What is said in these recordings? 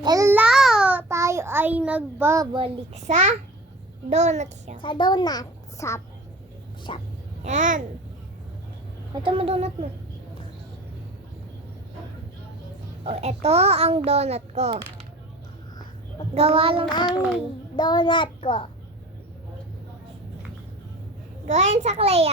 Hello! Tayo ay nagbabalik sa donut shop. Sa donut shop. Yan. Ito mo donut mo. O, ito ang donut ko. Gawa lang ang donut ko. Gawin sa clay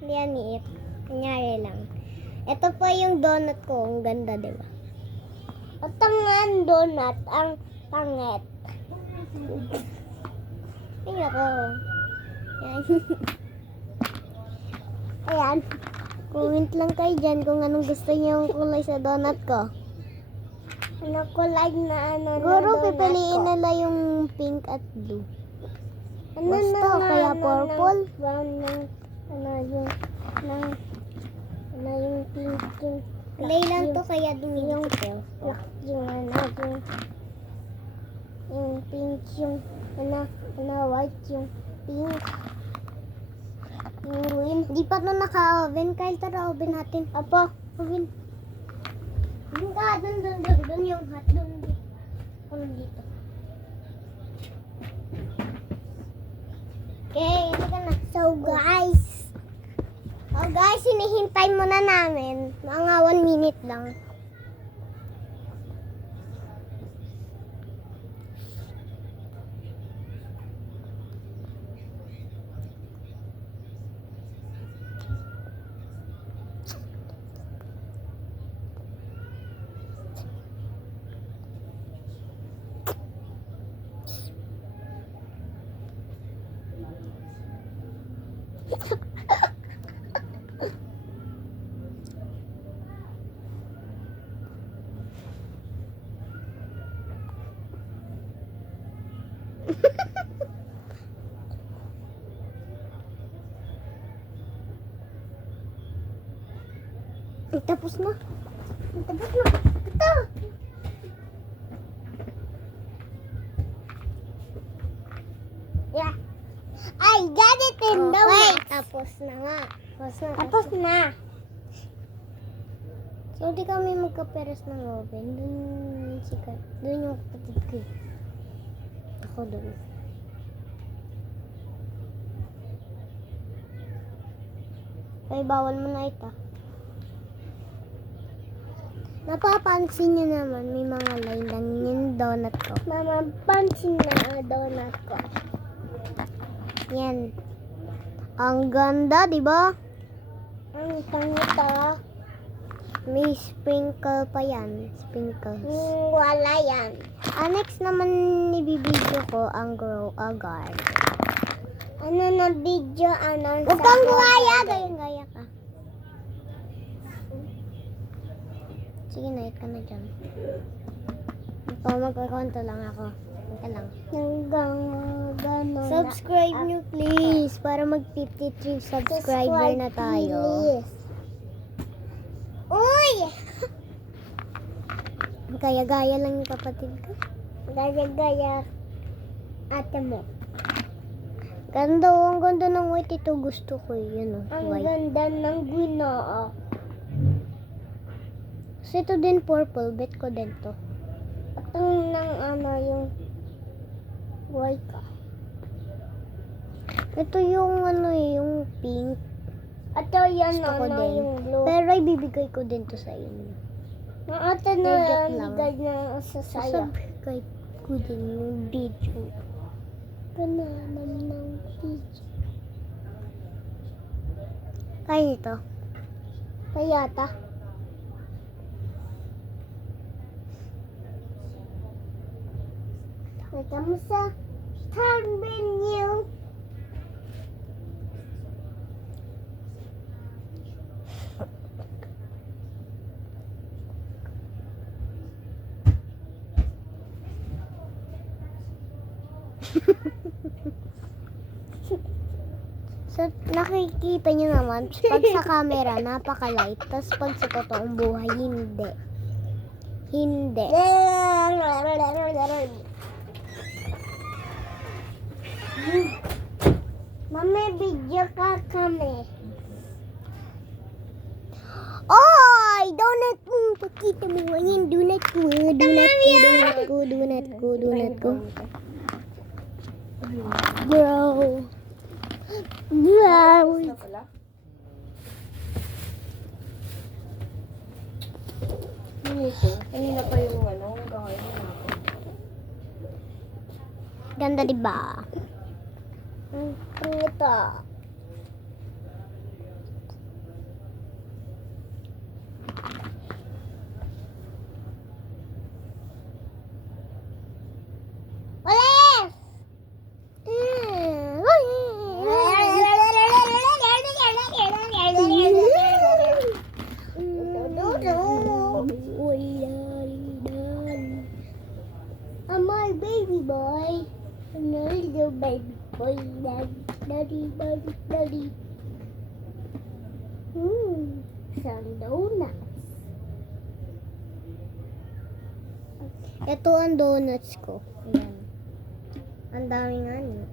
Hindi yan iit. Kunyari lang. Ito po yung donut ko. Ang ganda, diba? Ito nga ang donut. Ang pangit. Ay, ako. Yan. Ayan. Comment lang kayo dyan kung anong gusto niyo yung kulay sa donut ko. Ano kulay na ano Siguro na donut pipiliin ko? nila yung pink at blue. Ano Basta, kaya purple? Brown ng ano yung yung pink yung Kulay lang to kaya yung dumidikit. black yung yung pink yung white yung pink yung green. Di pa to naka-oven. Kyle, tara oven natin. Apo, Oven. doon ka, doon yung hot, doon dito. Okay, hindi ka na. So guys, hinihintay muna namin. Mga 1 minute lang. Tapos na. Tapos na. Ito. Yeah. I got it in the Wait. wax. Tapos na nga. Tapos na. So, di kami magkaperas ng oven. Doon yung kapatid ko. Ako doon. Ay, bawal mo na ito. Napapansin niyo naman, may mga line lang yung donut ko. Mama, pansin na donut ko. Yan. Ang ganda, di ba? Ang pangit May sprinkle pa yan. Sprinkles. Wala yan. Next naman nibibidyo ko ang grow a garden. Ano na video? Huwag kang gaya! Gayang-gaya ka. Sige na, ka na dyan. Magkakonto lang ako. Ika lang. Hanggang gano'n. Subscribe nyo please para mag 53 subscriber na tayo. Please. Uy! Gaya-gaya lang yung kapatid ko. Gaya-gaya ate mo. Ganda, ang ganda ng white. Ito gusto ko yun. Ang White. ganda ng ginoo. So ito din purple. Bet ko din to. Itong ng yung white ka. Ito yung yung pink. Ito yan Gusto ko din. yung blue. Pero ibibigay ko din to sa inyo. Ang ate na Medyo yan, lang. bigay na sa saya. Subscribe ko din yung video. Kanaman ng video. Kaya nito. Kayata. Kita mo sa star menu. So, nakikita nyo naman, pag sa camera, napaka-light. Tapos pag sa totoong buhay, hindi. Hindi. Mami, video ka kami. Oy! boy! Donut mo! Pakita mo. Ayan, donut ko. Donut ko. Bro. Na pala? Ito. Kanina pa yung ano, hanggang ngayon na ako. Ganda, diba? Ito. Walis! I'm my baby boy. I'm a little baby boy. Daddy. Some donuts. Ito ang donuts ko. Ayan. Ang daming ano.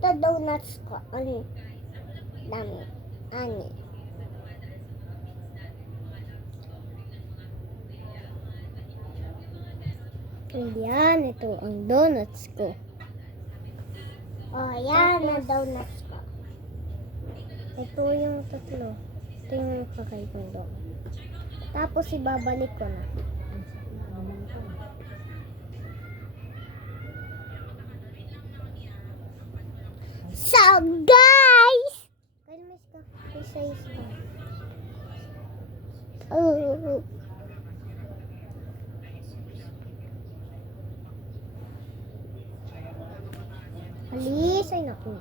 Ito donuts ko. Ano? Dami. Ani. Ayan, ito ang donuts ko. Oh, yan ang donuts ko. Ito yung tatlo. Ito yung kakaibang donut. Tapos ibabalik ko na. So, guys! Kalmas ka. Isa-isa ka. Oh. Alis, ay naku.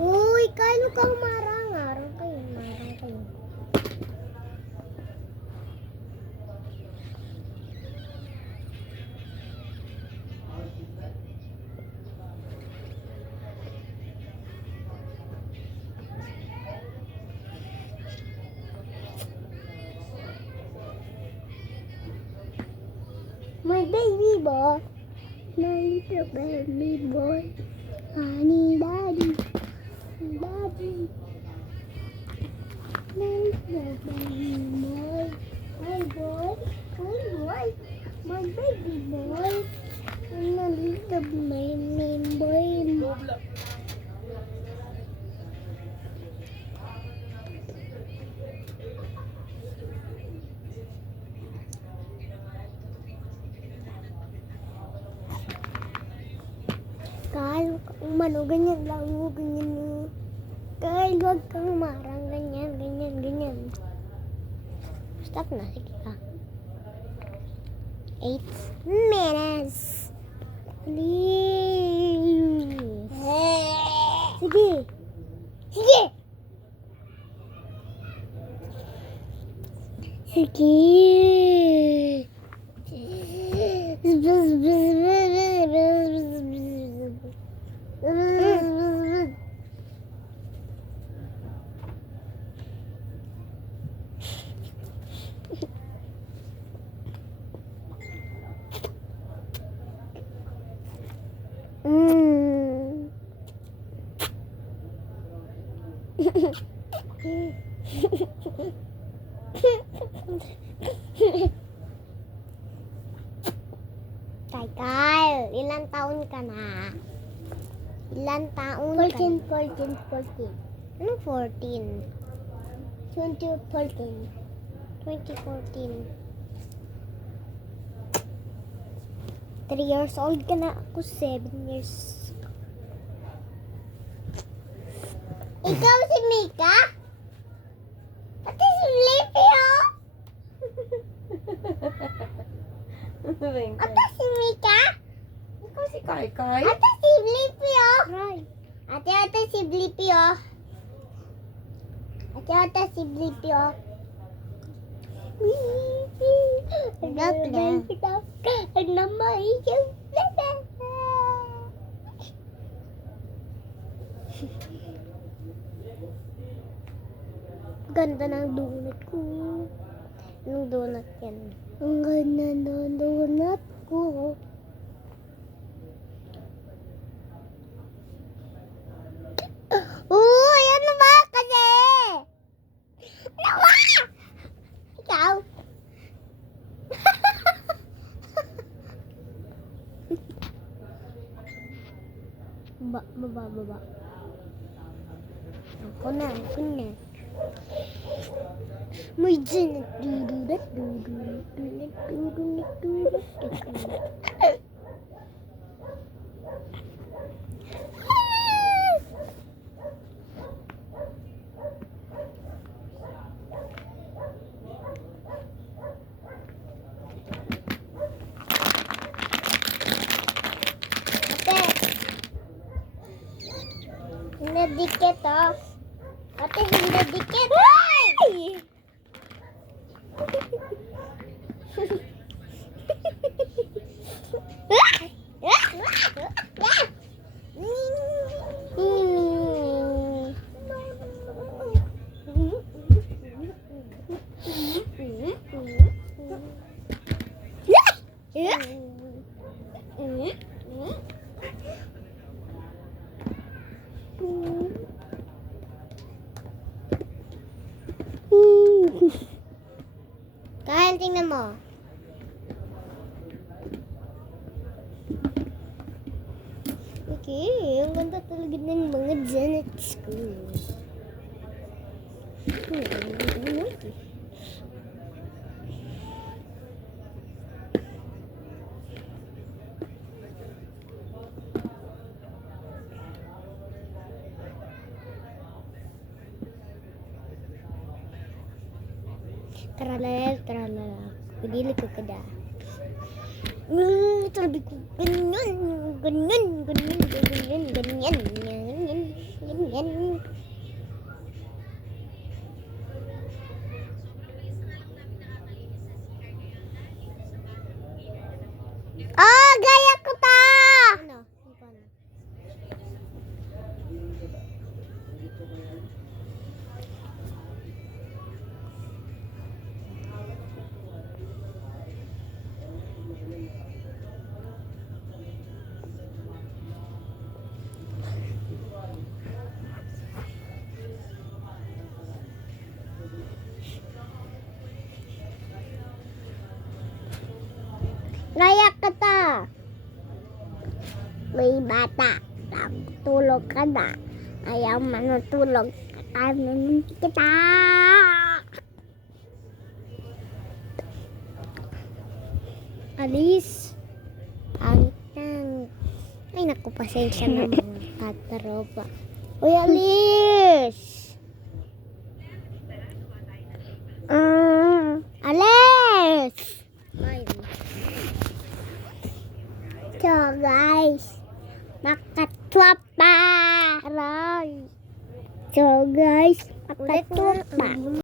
Uy, kayo ka marang. Marang kayo. My baby boy, my little baby boy, honey daddy, my little baby boy, my boy, my baby boy, my little baby boy. Kyle, huwag kang umano, ganyan lang mo, ganyan mo. Kyle, huwag kang marang, ganyan. Stop na, sige ka. 8 minutes. Please. Sige. Kyle, ilan taon ka na? Ilan taon ka na? 14. Anong 14? 2014. 2014. 3 years old ka na. Ako 7 years. Ikaw si Mika? Ate si Flippy, oh! Ate si Mika? Ikaw si Kai. Ate si Blippi, oh. Ate si Blippi, oh. Ate si Blippi, oh. ganda ng donut ko. Anong donut yan? Ang ganda ng donut ko. Uy, ano ba kasi? Ano ba? Ikaw? Baba. Ako na. May dyan. Hindi dikit, oh. Ate, hindi dikit. Ay! Kyle, tingnan mo. Okay, ang ganda talaga ng mga donuts ko. Tralala. Pagili ko kada. Sabi ko, ganyan. Ah, gaya ko ta! Ano? Layak ka ta. May bata. Tulog ka na. Ayaw manutulog. Kakainin kita. Alis. Pangitang. Ay naku, pasensya na mga kataropa. Uy, alis. Alis. So guys, makatwap pa. Aray. So guys, makatwap pa.